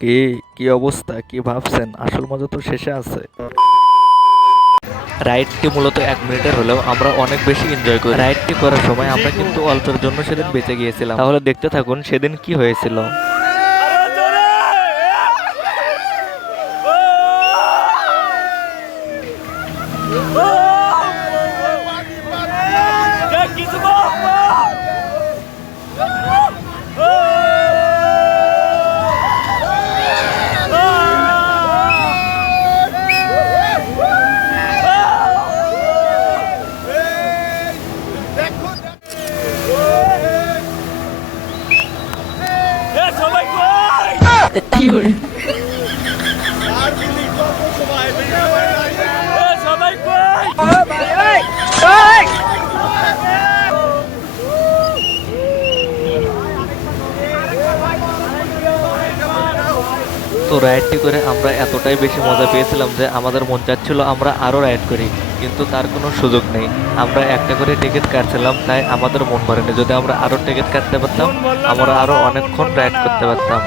কি কি অবস্থা, কি ভাবছেন? আসল মজা তো শেষে আছে। রাইডটি মূলত 1 মিনিটের হলেও আমরা অনেক বেশি এনজয় করি। রাইডটি করার সময় আমরা কিন্তু অল্পের জন্য সেদিন বেঁচে গিয়েছিলাম। তাহলে দেখতে থাকুন সেদিন কি হয়েছিল। তো রাইডটি করে আমরা এতটাই বেশি মজা পেয়েছিলাম যে আমাদের মন চাচ্ছিল আমরা আরও রাইড করি, কিন্তু তার কোনো সুযোগ নেই। আমরা একটা করে টিকিট কাটছিলাম, তাই আমাদের মন ভরেনি। যদি আমরা আরও টিকিট কাটতে পারতাম, আমরা আরও অনেকক্ষণ রাইড করতে পারতাম।